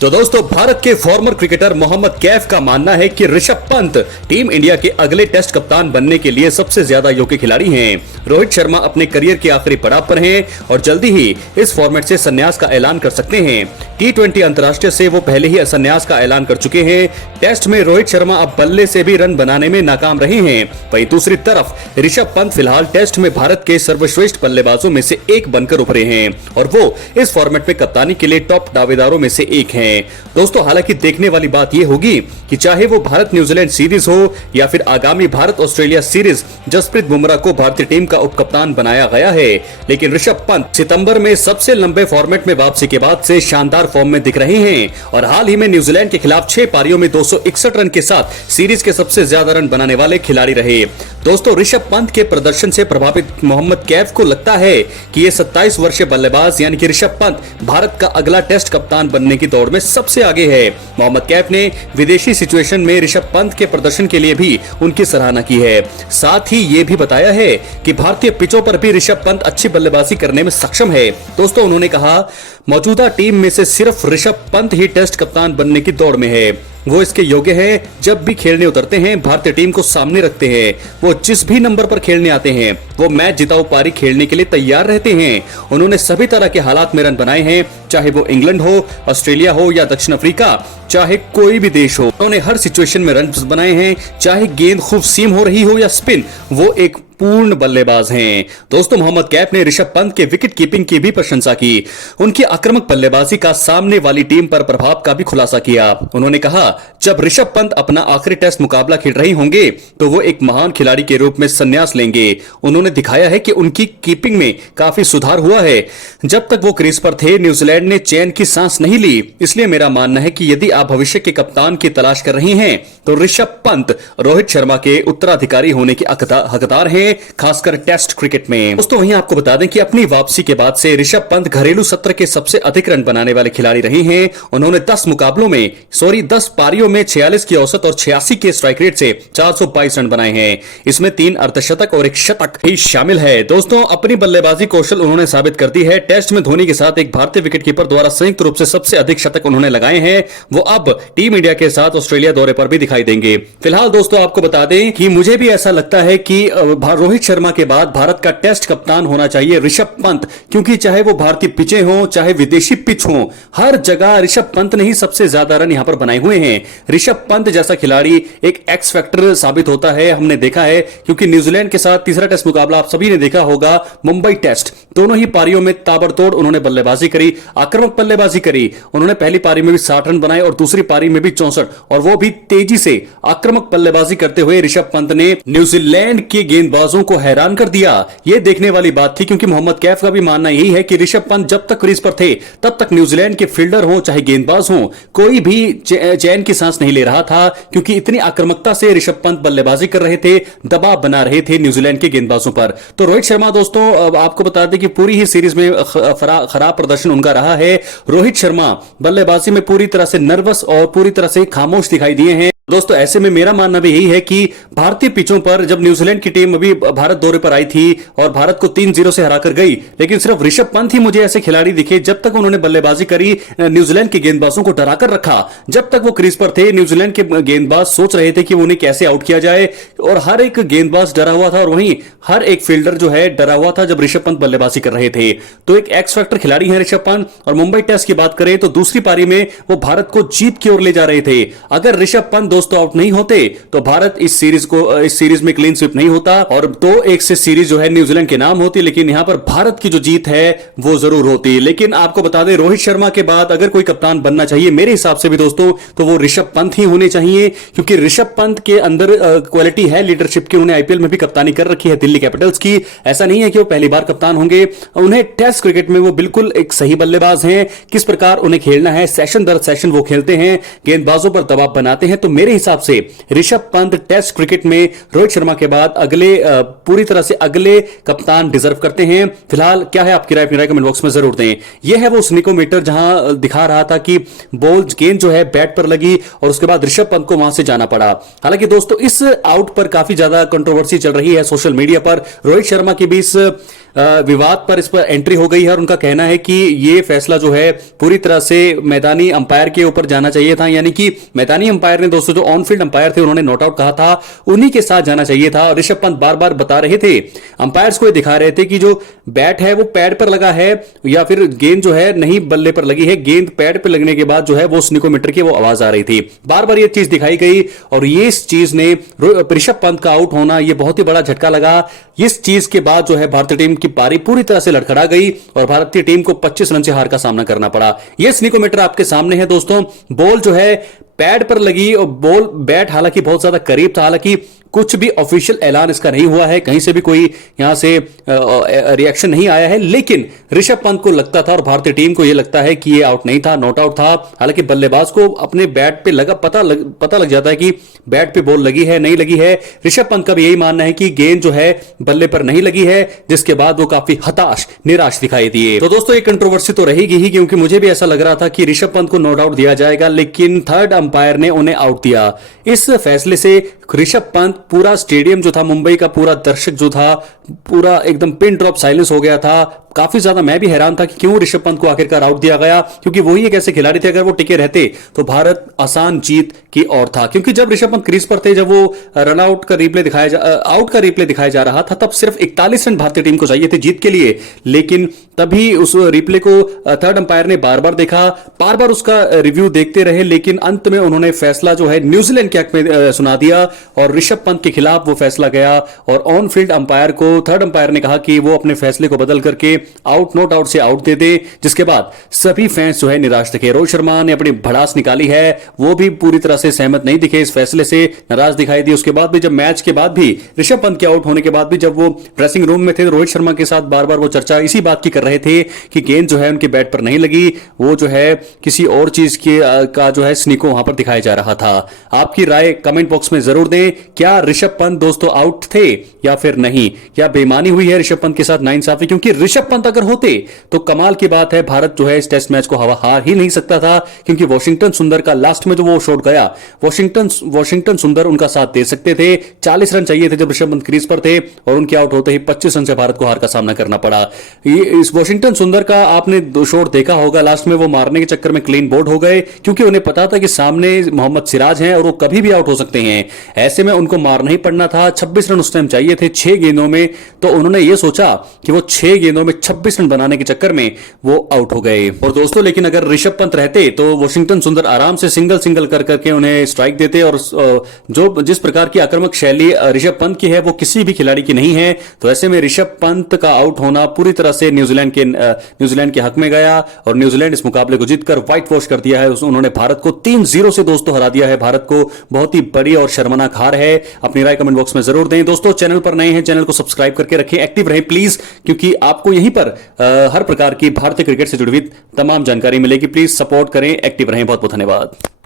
तो दोस्तों, भारत के फॉर्मर क्रिकेटर मोहम्मद कैफ का मानना है कि ऋषभ पंत टीम इंडिया के अगले टेस्ट कप्तान बनने के लिए सबसे ज्यादा योग्य खिलाड़ी हैं। रोहित शर्मा अपने करियर के आखिरी पड़ाव पर हैं और जल्दी ही इस फॉर्मेट से संन्यास का ऐलान कर सकते हैं। T20 अंतर्राष्ट्रीय से वो पहले ही संन्यास का ऐलान कर चुके हैं। टेस्ट में रोहित शर्मा अब बल्ले से भी रन बनाने में नाकाम रहे हैं। वहीं दूसरी तरफ ऋषभ पंत फिलहाल टेस्ट में भारत के सर्वश्रेष्ठ बल्लेबाजों में से एक बनकर उभरे हैं और वो इस फॉर्मेट में कप्तानी के लिए टॉप दावेदारों में से एक हैं। दोस्तों, हालांकि देखने वाली बात यह होगी कि चाहे वो भारत न्यूजीलैंड सीरीज हो या फिर आगामी भारत ऑस्ट्रेलिया सीरीज, जसप्रीत बुमराह को भारतीय टीम का उपकप्तान बनाया गया है। लेकिन ऋषभ पंत सितंबर में सबसे लंबे फॉर्मेट में वापसी के बाद से शानदार फॉर्म में दिख रहे हैं और हाल ही में न्यूजीलैंड के खिलाफ 6 पारियों में 261 रन के साथ सीरीज के सबसे ज्यादा रन बनाने वाले खिलाड़ी रहे। दोस्तों, ऋषभ पंत के प्रदर्शन से प्रभावित मोहम्मद कैफ को लगता है कि ये 27 वर्षीय बल्लेबाज यानी कि ऋषभ पंत भारत का अगला टेस्ट कप्तान बनने की दौड़ में सबसे आगे है। मोहम्मद कैफ ने विदेशी सिचुएशन में ऋषभ पंत के प्रदर्शन के लिए भी उनकी सराहना की है। साथ ही ये भी बताया है कि भारतीय पिचों पर भी ऋषभ पंत अच्छी बल्लेबाजी करने में सक्षम है। दोस्तों, उन्होंने कहा, मौजूदा टीम में से सिर्फ ऋषभ पंत ही टेस्ट कप्तान बनने की दौड़ में है। वो इसके योग्य है। जब भी खेलने उतरते हैं भारतीय टीम को सामने रखते हैं। वो जिस भी नंबर पर खेलने आते हैं वो मैच जिताऊ पारी खेलने के लिए तैयार रहते हैं। उन्होंने सभी तरह के हालात में रन बनाए हैं, चाहे वो इंग्लैंड हो, ऑस्ट्रेलिया हो या दक्षिण अफ्रीका, चाहे कोई भी देश हो। उन्होंने हर सिचुएशन में रन बनाए हैं, चाहे गेंद खूब सीम हो रही हो या स्पिन। वो एक पूर्ण बल्लेबाज हैं। दोस्तों, मोहम्मद कैफ ने ऋषभ पंत के विकेट कीपिंग की भी प्रशंसा की। उनकी आक्रामक बल्लेबाजी का सामने वाली टीम पर प्रभाव का भी खुलासा किया। उन्होंने कहा, जब ऋषभ पंत अपना आखिरी टेस्ट मुकाबला खेल रहे होंगे तो वो एक महान खिलाड़ी के रूप में संन्यास लेंगे। उन्होंने दिखाया है कि उनकी कीपिंग में काफी सुधार हुआ है। जब तक वो क्रीज पर थे न्यूजीलैंड ने चैन की सांस नहीं ली। इसलिए मेरा मानना है कि यदि आप भविष्य के कप्तान की तलाश कर रही हैं तो ऋषभ पंत रोहित शर्मा के उत्तराधिकारी होने के हकदार हैं, खासकर टेस्ट क्रिकेट में। दोस्तों, वहीं आपको बता दें कि अपनी वापसी के बाद से ऋषभ पंत घरेलू सत्र के सबसे अधिक रन बनाने वाले खिलाड़ी रहे हैं। उन्होंने 10 पारियों में 46 की औसत और 86 के स्ट्राइक रेट से 422 रन बनाए हैं। इसमें 3 अर्धशतक और 1 शतक भी शामिल है। दोस्तों, अपनी बल्लेबाजी कौशल उन्होंने साबित कर दी है। टेस्ट में धोनी के साथ एक भारतीय विकेटकीपर द्वारा संयुक्त रूप से सबसे अधिक शतक उन्होंने लगाए हैं। वो अब टीम इंडिया के साथ ऑस्ट्रेलिया दौरे पर भी दिखाई देंगे। फिलहाल दोस्तों, आपको बता दें कि मुझे भी ऐसा लगता है कि रोहित शर्मा के बाद भारत का टेस्ट कप्तान होना चाहिए ऋषभ पंत, क्योंकि चाहे वो भारतीय पिचें हों चाहे विदेशी पिच हों, हर जगह ऋषभ पंत ने ही सबसे ज्यादा रन यहां पर बनाए हुए हैं। ऋषभ पंत जैसा खिलाड़ी एक एक्स फैक्टर साबित होता है, हमने देखा है। क्योंकि न्यूजीलैंड के साथ तीसरा टेस्ट मुकाबला आप सभी ने देखा होगा, मुंबई टेस्ट, दोनों ही पारियों में ताबड़तोड़ उन्होंने बल्लेबाजी करी, आक्रामक बल्लेबाजी करी। उन्होंने पहली पारी में भी 60 रन बनाए और दूसरी पारी में भी 64, और वो भी तेजी से आक्रामक बल्लेबाजी करते हुए ऋषभ पंत ने न्यूजीलैंड के गेंदबाजों को हैरान कर दिया। यह देखने वाली बात थी, क्योंकि मोहम्मद कैफ का भी मानना यही है कि ऋषभ पंत जब तक क्रीज पर थे तब तक न्यूजीलैंड के फील्डर हो चाहे गेंदबाज हो, कोई भी चैन की सांस नहीं ले रहा था, क्योंकि इतनी आक्रामकता से ऋषभ पंत बल्लेबाजी कर रहे थे, दबाव बना रहे थे न्यूजीलैंड के गेंदबाजों पर। तो रोहित शर्मा दोस्तों, आपको बता दें कि पूरी ही सीरीज में खराब प्रदर्शन उनका रहा है। रोहित शर्मा बल्लेबाजी में पूरी तरह से नर्वस और पूरी तरह से खामोश दिखाई दिए हैं। दोस्तों, ऐसे में मेरा मानना भी यही है कि भारतीय पिचों पर जब न्यूजीलैंड की टीम अभी भारत दौरे पर आई थी और भारत को 3-0 से हराकर गई, लेकिन सिर्फ ऋषभ पंत ही मुझे ऐसे खिलाड़ी दिखे जब तक उन्होंने बल्लेबाजी करी, न्यूजीलैंड के गेंदबाजों को डराकर रखा। जब तक वो क्रीज पर थे न्यूजीलैंड के गेंदबाज सोच रहे थे कि उन्हें कैसे आउट किया जाए, और हर एक गेंदबाज डरा हुआ था और वहीं हर एक फील्डर जो है डरा हुआ था जब ऋषभ पंत बल्लेबाजी कर रहे थे। तो एक एक्स फैक्टर खिलाड़ी है ऋषभ पंत। और मुंबई टेस्ट की बात करें तो दूसरी पारी में वो भारत को जीत की ओर ले जा रहे थे। अगर ऋषभ पंत दोस्तों आउट नहीं होते तो भारत इस सीरीज में क्लीन स्वीप नहीं होता और 2-1 से सीरीज जो है न्यूजीलैंड के नाम होती, लेकिन यहां पर भारत की जो जीत है वो जरूर होती। लेकिन आपको बता दें, रोहित शर्मा के बाद अगर कोई कप्तान बनना चाहिए मेरे हिसाब से भी दोस्तों, तो वो ऋषभ पंत ही होने चाहिए, क्योंकि ऋषभ पंत के अंदर क्वालिटी है लीडरशिप की। उन्होंने आईपीएल में भी कप्तानी कर रखी है दिल्ली कैपिटल्स की। ऐसा नहीं है कि वो पहली बार कप्तान होंगे। उन्हें टेस्ट क्रिकेट में वो बिल्कुल एक सही बल्लेबाज हैं। किस प्रकार उन्हें खेलना है, सेशन दर सेशन वो खेलते हैं, गेंदबाजों पर दबाव बनाते हैं। तो मेरे हिसाब से ऋषभ पंत टेस्ट क्रिकेट में रोहित शर्मा के बाद पूरी तरह से अगले कप्तान डिजर्व करते हैं। फिलहाल क्या है आपकी राय, अपनी राय कमेंट बॉक्स में जरूर दें। यह है वो स्निकोमीटर जहां दिखा रहा था कि बॉल गेंद जो है बैट पर लगी और उसके बाद ऋषभ पंत को वहां से जाना पड़ा। हालांकि दोस्तों इस आउट पर काफी ज्यादा कंट्रोवर्सी चल रही है सोशल मीडिया पर। रोहित शर्मा की भी इस विवाद पर इस पर एंट्री हो गई है और उनका कहना है कि यह फैसला जो है पूरी तरह से मैदानी अंपायर के ऊपर जाना चाहिए था, यानी कि मैदानी अंपायर ने दोस्तों जो ऑन फील्ड अंपायर थे उन्होंने नॉट आउट कहा था, उन्हीं के साथ जाना चाहिए था। और ऋषभ पंत बार बार बता रहे थे, अंपायर्स को दिखा रहे थे कि जो बैट है वो पैड पर लगा है या फिर गेंद जो है नहीं बल्ले पर लगी है, गेंद पैड पर लगने के बाद जो है वो स्निकोमीटर की वो आवाज आ रही थी। बार बार ये चीज दिखाई गई और ये इस चीज ने ऋषभ पंत का आउट होना ये बहुत ही बड़ा झटका लगा। इस चीज के बाद जो है भारतीय टीम की पारी पूरी तरह से लड़खड़ा गई और भारतीय टीम को 25 रन से हार का सामना करना पड़ा। यह स्निकोमीटर आपके सामने है दोस्तों। बॉल जो है पैड पर लगी और बॉल बैट हालांकि बहुत ज्यादा करीब था। हालांकि कुछ भी ऑफिशियल ऐलान इसका नहीं हुआ है, कहीं से भी कोई यहां से रिएक्शन नहीं आया है, लेकिन ऋषभ पंत को लगता था और भारतीय टीम को यह लगता है कि यह आउट नहीं था, नॉट आउट था। हालांकि बल्लेबाज को अपने बैट पे लगा पता लग जाता है कि बैट पे बॉल लगी है नहीं लगी है। ऋषभ पंत का भी यही मानना है कि गेंद जो है बल्ले पर नहीं लगी है, जिसके बाद वो काफी हताश निराश दिखाई दिए। तो दोस्तों एक कंट्रोवर्सी तो रहेगी ही, क्योंकि मुझे भी ऐसा लग रहा था कि ऋषभ पंत को नॉट आउट दिया जाएगा, लेकिन थर्ड अंपायर ने उन्हें आउट दिया। इस फैसले से ऋषभ पंत, पूरा स्टेडियम जो था, मुंबई का पूरा दर्शक जो था, पूरा एकदम पिन ड्रॉप साइलेंस हो गया था। काफी ज्यादा मैं भी हैरान था कि क्यों ऋषभ पंत को आखिरकार आउट दिया गया, क्योंकि वही एक ऐसे खिलाड़ी थे अगर वो टिके रहते तो भारत आसान जीत की ओर था। क्योंकि जब ऋषभ पंत क्रीज पर थे, जब वो रन आउट का रिप्ले दिखाया जा रहा था, तब सिर्फ 41 रन भारतीय टीम को चाहिए थे जीत के लिए। लेकिन तभी उस रिप्ले को थर्ड अंपायर ने बार बार देखा, बार बार उसका रिव्यू देखते रहे, लेकिन अंत में उन्होंने फैसला जो है न्यूजीलैंड के हक में सुना दिया और ऋषभ पंत के खिलाफ वो फैसला गया। और ऑन फील्ड अंपायर को थर्ड अंपायर ने कहा कि वो अपने फैसले को बदल करके आउट नॉट आउट से आउट दे दे, जिसके बाद सभी फैंस जो है निराश दिखे। रोहित शर्मा ने अपनी भड़ास निकाली है, वो भी पूरी तरह से सहमत नहीं दिखे इस फैसले से, नाराज दिखाई दी। उसके बाद भी जब मैच के बाद भी ऋषभ पंत के आउट होने के बाद भी जब वो ड्रेसिंग रूम में थे, रोहित शर्मा के साथ बार बार वो चर्चा इसी बात की कर रहे थे कि गेंद जो है उनके बैट पर नहीं लगी, वो जो है किसी और चीज का जो है स्निको वहां पर दिखाया जा रहा था। आपकी राय कमेंट बॉक्स में जरूर दें। क्या ऋषभ पंत दोस्तों आउट थे या फिर नहीं, या बेईमानी हुई है ऋषभ पंत के साथ नाइंसाफी? क्योंकि ऋषभ पंत अगर होते तो कमाल की बात है, भारत जो है इस टेस्ट मैच को हार ही नहीं सकता था। क्योंकि वॉशिंगटन सुंदर का लास्ट में जो वो शॉट गया, वॉशिंगटन सुंदर उनका साथ दे सकते थे। 40 रन चाहिए थे जब ऋषभ पंत क्रीज पर थे और उनके आउट होते ही 25 रन से भारत को हार का सामना करना पड़ा। इस वॉशिंगटन सुंदर का आपने दो शॉट देखा होगा, लास्ट में वो मारने के चक्कर में क्लीन बोल्ड हो गए, क्योंकि उन्हें पता था कि सामने मोहम्मद सिराज हैं और वो कभी भी आउट हो सकते हैं। ऐसे में उनको मारना ही पड़ना था। 26 रन उस टाइम चाहिए थे 6 गेंदों में, तो उन्होंने ये सोचा कि वो 6 गेंदों में 26 रन बनाने के चक्कर में वो आउट हो गए। और दोस्तों लेकिन अगर ऋषभ पंत रहते तो वॉशिंगटन सुंदर आराम से सिंगल कर करके उन्हें स्ट्राइक देते। और जो जिस प्रकार की आक्रामक शैली ऋषभ पंत की है वो किसी भी खिलाड़ी की नहीं है। तो ऐसे में ऋषभ पंत का आउट होना पूरी तरह से न्यूजीलैंड के हक में गया और न्यूजीलैंड इस मुकाबले को जीतकर व्हाइट वॉश कर दिया है। उन्होंने भारत को 3-0 से दोस्तों हरा दिया है। भारत को बहुत ही बड़ी और शर्मनाक हार है। अपनी राय कमेंट बॉक्स में जरूर दें। दोस्तों चैनल पर नए हैं, चैनल को सब्सक्राइब करके रखें, एक्टिव रहें प्लीज, क्योंकि आपको यहीं पर हर प्रकार की भारतीय क्रिकेट से जुड़ी हुई तमाम जानकारी मिलेगी। प्लीज सपोर्ट करें, एक्टिव रहें। बहुत बहुत धन्यवाद।